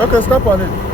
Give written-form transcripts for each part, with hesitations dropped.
Okay, step on it.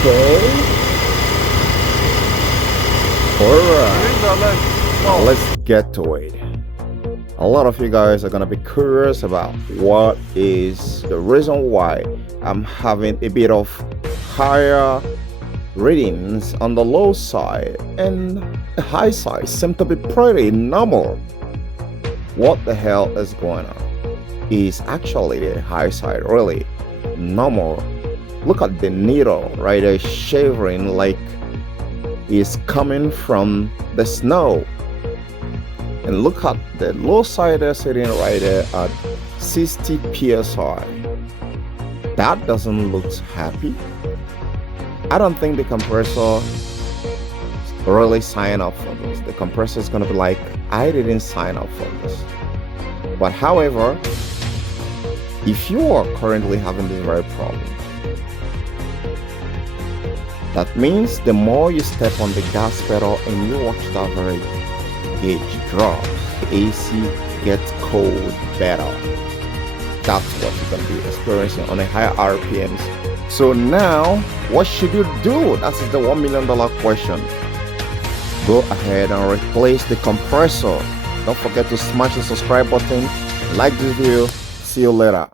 Okay. Alright. Now let's get to it. A lot of you guys are gonna be curious about what is the reason why I'm having a bit of higher readings on the low side and the high side seem to be pretty normal. What the hell is going on? Is actually the high side really normal? Look at the needle right there shivering like it's coming from the snow. And look at the low side there sitting right there at 60 psi. That doesn't look happy. I don't think the compressor really signed up for this. The compressor is gonna be like, I didn't sign up for this. But however, if you are currently having this very problem, that means the more you step on the gas pedal and you watch that very gauge drop, the AC gets cold better. That's what you're going to be experiencing on a higher RPMs. So now, what should you do? That is the $1 million question. Go ahead and replace the compressor. Don't forget to smash the subscribe button, like this video. See you later.